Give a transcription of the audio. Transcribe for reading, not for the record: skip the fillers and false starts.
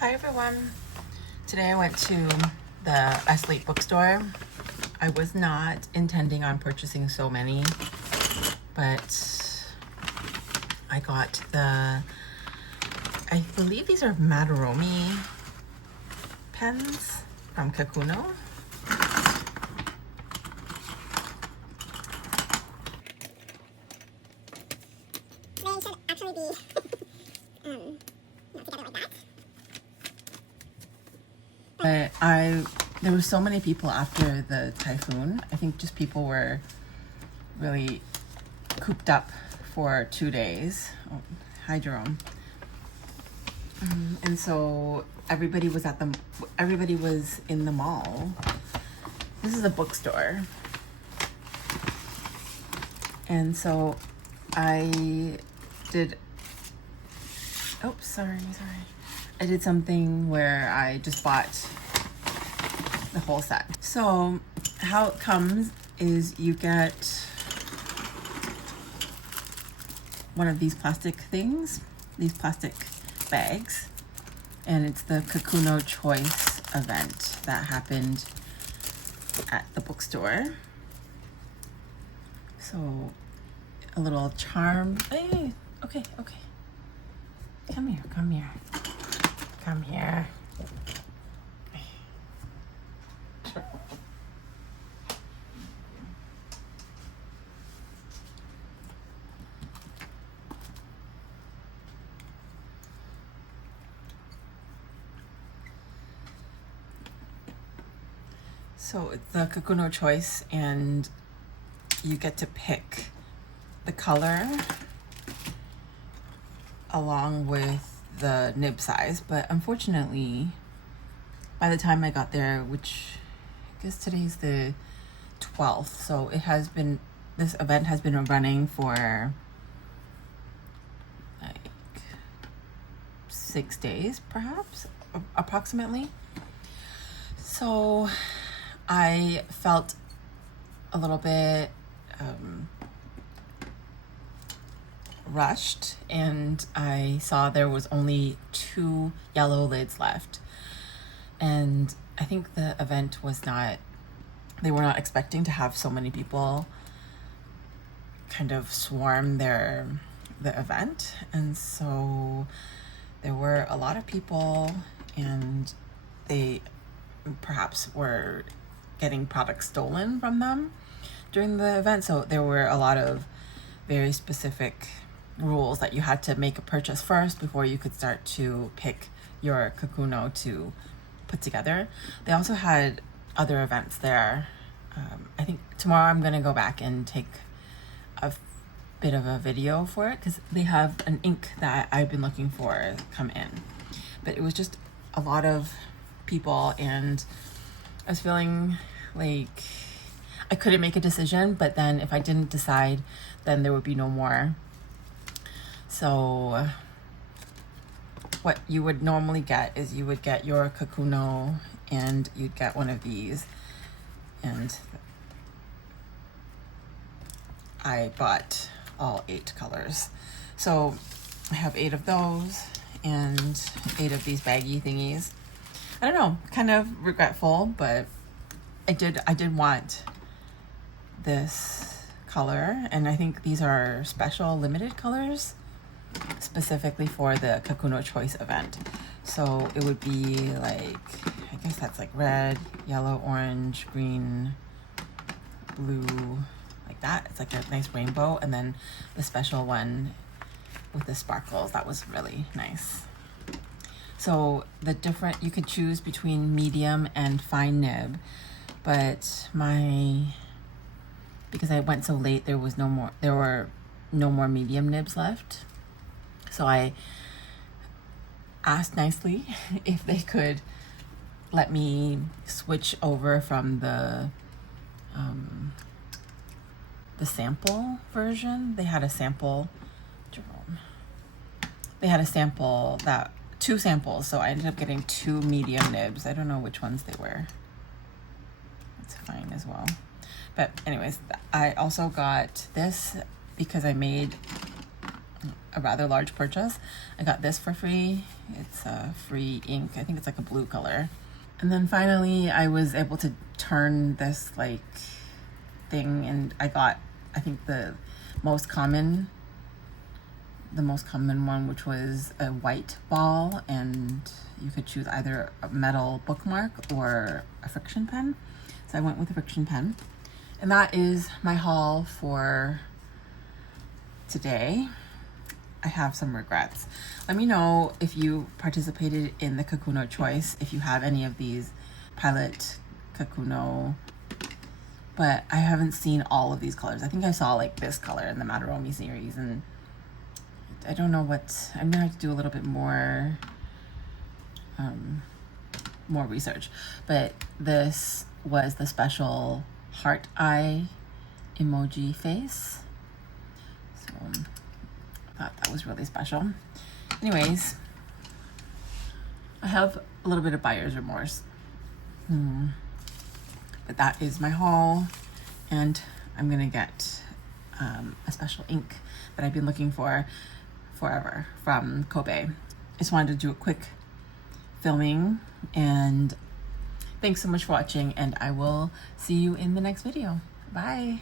Hi everyone. Today I went to the Eslite bookstore. I was not intending on purchasing so many, but I got I believe these are Madarome pens from Kakuno. They should actually be together like that. But there were so many people after the typhoon. I think just people were really cooped up for 2 days. Oh, hi Jerome. And so everybody was in the mall. This is a bookstore. And so I did, I did something where I just bought the whole set. So how it comes is you get one of these plastic things, these plastic bags, and it's the Kakuno Choice event that happened at the bookstore. So a little charm. Hey, okay. Come here. So it's the Kakuno Choice, and you get to pick the color along with the nib size, but unfortunately by the time I got there, which I guess today's the 12th, so this event has been running for like 6 days perhaps, approximately. So I felt a little bit rushed, and I saw there was only 2 yellow lids left, and I think the event they were not expecting to have so many people kind of swarm the event, and so there were a lot of people, and they perhaps were getting products stolen from them during the event. So there were a lot of very specific rules that you had to make a purchase first before you could start to pick your Kakuno to put together. They also had other events there. I think tomorrow I'm gonna go back and take a bit of a video for it, because they have an ink that I've been looking for come in. But it was just a lot of people, and I was feeling like I couldn't make a decision, but then if I didn't decide, then there would be no more. So what you would normally get is you would get your Kakuno, and you'd get one of these, and I bought all 8 colors. So I have 8 of those and 8 of these baggy thingies. I don't know, kind of regretful, but I did want this color, and I think these are special limited colors specifically for the Kakuno Choice event. So it would be like, I guess that's like red, yellow, orange, green, blue, like that. It's like a nice rainbow, and then the special one with the sparkles, that was really nice. So you could choose between medium and fine nib, but because I went so late, there were no more medium nibs left. So I asked nicely if they could let me switch over from the sample version. They had a sample, Jerome. They had a sample 2 samples, so I ended up getting 2 medium nibs. I don't know which ones they were. That's fine as well. But anyways, I also got this because I made a rather large purchase. I got this for free. It's a free ink. I think it's like a blue color. And then finally I was able to turn this like thing, and I got, I think the most common one, which was a white ball, and you could choose either a metal bookmark or a friction pen. So I went with a friction pen. And that is my haul for today. I have some regrets. Let me know if you participated in the Kakuno Choice, if you have any of these Pilot Kakuno, but I haven't seen all of these colors. I think I saw like this color in the Madarome series, and I don't know what, I'm gonna have to do a little bit more research. But this was the special heart eye emoji face. So I thought that was really special. Anyways, I have a little bit of buyer's remorse. But that is my haul, and I'm gonna get a special ink that I've been looking for forever from Kobe. I just wanted to do a quick filming, and thanks so much for watching, and I will see you in the next video. Bye.